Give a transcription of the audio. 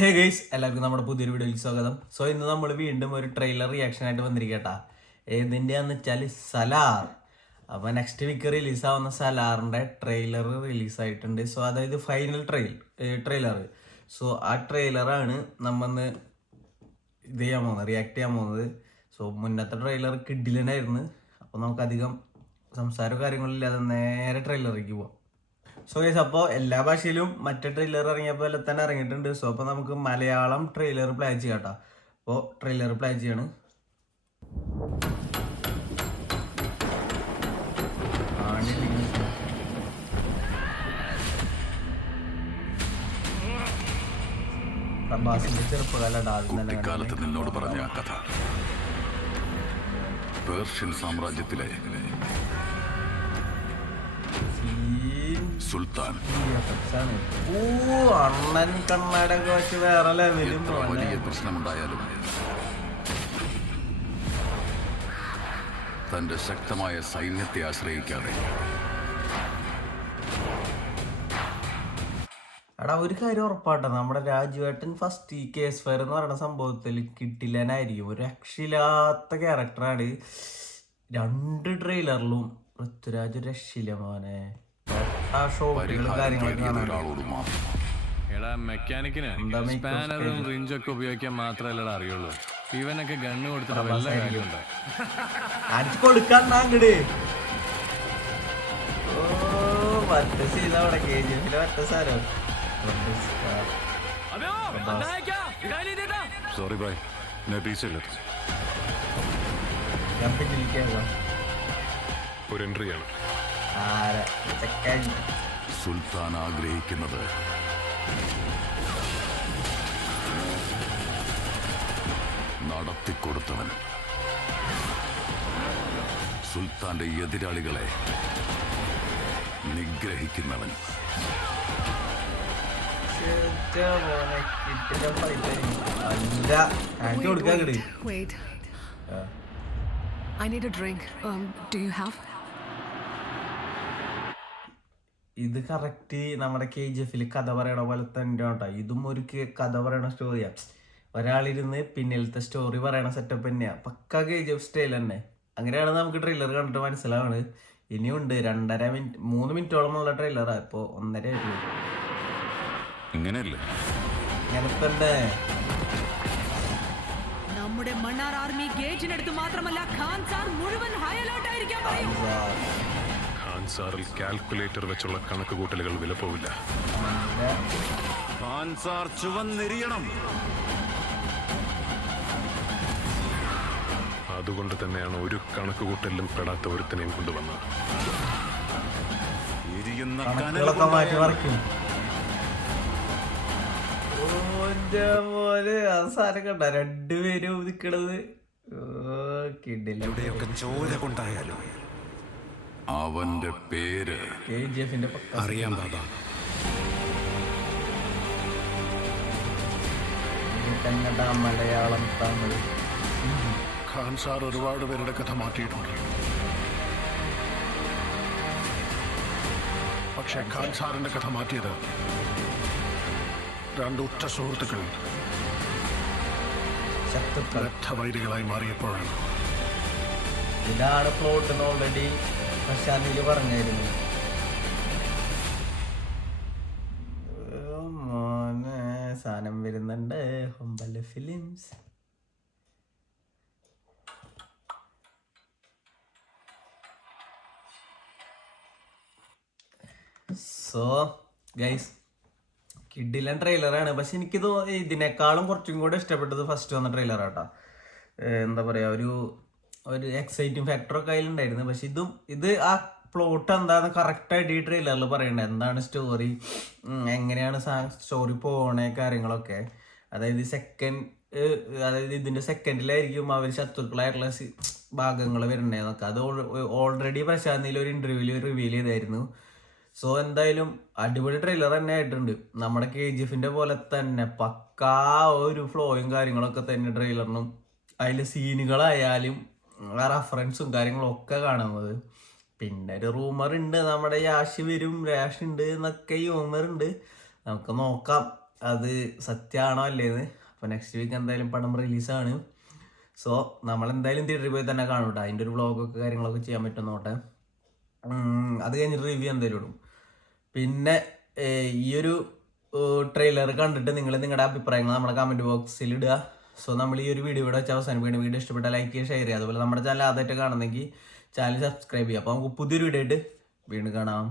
Hey guys, എല്ലാവർക്കും നമ്മുടെ പുതിയൊരു വീഡിയോയിലേക്ക് സ്വാഗതം. സോ ഇന്ന് നമ്മൾ വീണ്ടും ഒരു ട്രെയിലർ റിയാക്ഷൻ ആയിട്ട് വന്നിരിക്കട്ടാ. ഏതിൻ്റെയാന്ന് വെച്ചാൽ സലാർ. അപ്പോൾ നെക്സ്റ്റ് വീക്ക് റിലീസാവുന്ന സലാറിൻ്റെ ട്രെയിലർ റിലീസായിട്ടുണ്ട്. സോ അതായത് ഫൈനൽ ട്രെയിലർ. സോ ആ ട്രെയിലറാണ് നമ്മന്ന് ഇത് ചെയ്യാൻ പോകുന്നത്, റിയാക്ട് ചെയ്യാൻ പോകുന്നത്. സോ മുന്നത്തെ ട്രെയിലർ കിഡിലനായിരുന്നു. അപ്പോൾ നമുക്കധികം സംസാരവും കാര്യങ്ങളില്ലാതെ നേരെ ട്രെയിലറിലേക്ക് പോവാം. സോ ഗൈസ്, അപ്പോൾ എല്ലാ ഭാഷയിലും മറ്റേ ട്രെയിലർ ഇറങ്ങിയപ്പോൾ എല്ലാം തന്നെ ഇറങ്ങിയിട്ടുണ്ട്. സോ അപ്പോൾ നമുക്ക് മലയാളം ട്രെയിലർ പ്ലേ ചെയ്യാം കേട്ടോ. അപ്പോൾ ട്രെയിലർ പ്ലേ ചെയ്യാണ്. പ്രഭാസിന്റെ ചെറുപ്പകാലത്ത് നിന്നോട് പറഞ്ഞ കഥ പേർഷ്യൻ സാമ്രാജ്യത്തിലെ സുൽത്താൻ അണ്ണൻ കണ്ണാടൊക്കെ വെച്ച് വേറെ ലെവലും വലിയ പ്രശ്നമുണ്ടായാലും തന്റെ ശക്തമായ സൈന്യത്തെ ആശ്രയിക്കാതെ എടാ ഒരു കാര്യം ഉറപ്പാട്ടോ, നമ്മുടെ രാജുവേട്ടൻ ഫസ്റ്റ് ഈ കേസ് ഫയർ എന്ന് പറയുന്ന സംഭവത്തിൽ കിട്ടില്ലനായിരിക്കും. ഒരു രക്ഷയില്ലാത്ത ക്യാരക്ടറാണ്. 2 ട്രെയിലറിലും പൃഥ്വിരാജ് രക്ഷയില്ല മോനെ. ആ ഷോട്ടുകളും കാര്യങ്ങളൊക്കെ മെക്കാനിക്കിന് സ്പാനറും റിഞ്ചൊക്കെ ഉപയോഗിക്കാൻ മാത്രല്ലടാ അറിയുള്ളൂ. ഇവനൊക്കെ ഗണ്ണ് കൊടുത്തിട്ട് വല്ല കാര്യമുണ്ടോ? കൊടുക്കാൻ അങ്ങട് മറ്റ സീൻ അവിടെ KGF മറ്റേ സാരം. സോറി ബൈ, ഞാൻ പിന്നിരിക്കാ ഒരു എൻട്രിയാണ്. സുൽത്താൻ ആഗ്രഹിക്കുന്നത് നടത്തിക്കൊടുത്തവൻ സുൽത്താന്റെ എതിരാളികളെ നിഗ്രഹിക്കുന്നവൻ. Wait. I need a drink. Do you have? ഇത് കറക്റ്റ് നമ്മുടെ KGF കഥ പറയണ പോലെ തന്നെ കേട്ടോ. ഇതും ഒരു കഥ പറയണ സ്റ്റോറിയാ. ഒരാളിരുന്ന് പിന്നിലത്തെ സ്റ്റോറി പറയണ സെറ്റപ്പ് തന്നെയാ. പക്ക KGF സ്റ്റൈൽ തന്നെ. അങ്ങനെയാണ് നമുക്ക് ട്രെയിലർ കണ്ടിട്ട് മനസ്സിലാവാണ്. ഇനിയുണ്ട് 2.5 മിനിറ്റ് 3 മിനിറ്റോളമുള്ള ട്രെയിലറാ. ഇപ്പൊ 1.5 ആയിട്ടുള്ളൂ. ഇങ്ങനെ തന്നെ നമ്മുടെ മണ്ണാർ ആർമി ഗേറ്റിനടുത്ത് മാത്രമല്ല ഖാൻ സാർ മുഴുവൻ ഹൈ അലർട്ട് ആയിരിക്കാൻ പറയും. ഖാൻ സാറിൽ കാൽക്കുലേറ്റർ വെച്ചുള്ള കണക്കുകൂട്ടലുകൾ വിലപ്പോവില്ല. ഖാൻ സാർ ചുവന്നെരിയണം. അതുകൊണ്ട് തന്നെയാണ് ഒരു കണക്കുകൂട്ടലിലും പെടാത്ത ഒരുത്തനെയും കൊണ്ടുവന്നത്. മാറ്റി മറിക്കും. സാധനം കണ്ട 2 പേരും നിക്കണത് ചോര കൊണ്ടായാലോ അവന്റെ പേര് KGF അറിയാം ദാദാ. കന്നഡ, മലയാളം, തമിഴ്. ഖാൻ സാർ ഒരുപാട് പേരുടെ കഥ മാറ്റിയിട്ടുണ്ട്. പക്ഷേ ഖാൻ സാറിന്റെ കഥ മാറ്റിയത് 2 ഉറ്റ സുഹൃത്തുക്കൾ വൈരികളായി മാറിയപ്പോഴാണ്. ഇതാണ് പ്ലോട്ട് എന്ന് ഓൾറെഡി പ്രശാന്തില് പറഞ്ഞായിരുന്നു. മോനെ സാധനം വരുന്നുണ്ട്. ഹൊമ്പല ഫിലിംസ്. സോ ഗൈസ്, കിഡിലൻ ട്രെയിലറാണ്. പക്ഷെ എനിക്കിത് ഇതിനേക്കാളും കുറച്ചും കൂടെ ഇഷ്ടപ്പെട്ടത് ഫസ്റ്റ് വന്ന ട്രെയിലറാട്ടോ. എന്താ പറയുക, ഒരു എക്സൈറ്റിംഗ് ഫാക്ടറൊക്കെ അതിലുണ്ടായിരുന്നു. പക്ഷെ ഇത് ആ പ്ലോട്ട് എന്താന്ന് കറക്റ്റായിട്ട് ഈ ട്രെയിലറിൽ പറയണ്ടേ. എന്താണ് സ്റ്റോറി, എങ്ങനെയാണ് സ്റ്റോറി പോകണേ, കാര്യങ്ങളൊക്കെ. അതായത് ഇതിന്റെ സെക്കൻഡിലായിരിക്കും അവർ ശത്രുക്കളായിട്ടുള്ള ഭാഗങ്ങൾ വരണേന്നൊക്കെ. അത് ഓൾറെഡി പ്രശാന്തിയിൽ ഒരു ഇന്റർവ്യൂവിൽ റിവീൽ ചെയ്തായിരുന്നു. സോ എന്തായാലും അടിപൊളി ട്രെയിലർ തന്നെ ആയിട്ടുണ്ട്. നമ്മുടെ KGF പോലെ തന്നെ പക്കാ ഒരു ഫ്ലോയും കാര്യങ്ങളൊക്കെ തന്നെ ട്രെയിലറിനും. അതിൽ സീനുകളായാലും റെഫറൻസും കാര്യങ്ങളും ഒക്കെ കാണുന്നത്. പിന്നെ ഒരു റൂമർ ഉണ്ട്, നമ്മുടെ യാഷ് വരും, രാഷ് ഉണ്ട് എന്നൊക്കെ റൂമർ ഉണ്ട്. നമുക്ക് നോക്കാം അത് സത്യമാണോ അല്ലേന്ന്. അപ്പോൾ നെക്സ്റ്റ് വീക്ക് എന്തായാലും പടം റിലീസാണ്. സോ നമ്മളെന്തായാലും തിയേറ്ററിൽ പോയി തന്നെ കാണും കേട്ടോ. അതിൻ്റെ ഒരു വ്ളോഗൊക്കെ കാര്യങ്ങളൊക്കെ ചെയ്യാൻ പറ്റും നോട്ടെ. അത് കഴിഞ്ഞിട്ട് റിവ്യൂ എന്തായാലും ഇടും. പിന്നെ ഈ ഒരു ട്രെയിലർ കണ്ടിട്ട് നിങ്ങൾ നിങ്ങളുടെ അഭിപ്രായങ്ങൾ നമ്മുടെ കമൻറ്റ് ബോക്സിൽ ഇടുക. സോ നമ്മൾ ഈ ഒരു വീഡിയോ ഇവിടെ വെച്ച് അവസാനിപ്പിക്കുന്ന വീഡിയോ ഇഷ്ടപ്പെട്ടാൽ ലൈക്ക് ചെയ്യുക, ഷെയർ ചെയ്യുക. അതുപോലെ നമ്മുടെ ചാനൽ ആദ്യമായിട്ട് കാണുന്നെങ്കിൽ ചാനൽ സബ്സ്ക്രൈബ് ചെയ്യുക. അപ്പോൾ നമുക്ക് പുതിയൊരു വീഡിയോ ആയിട്ട് വീണ്ടും കാണാം.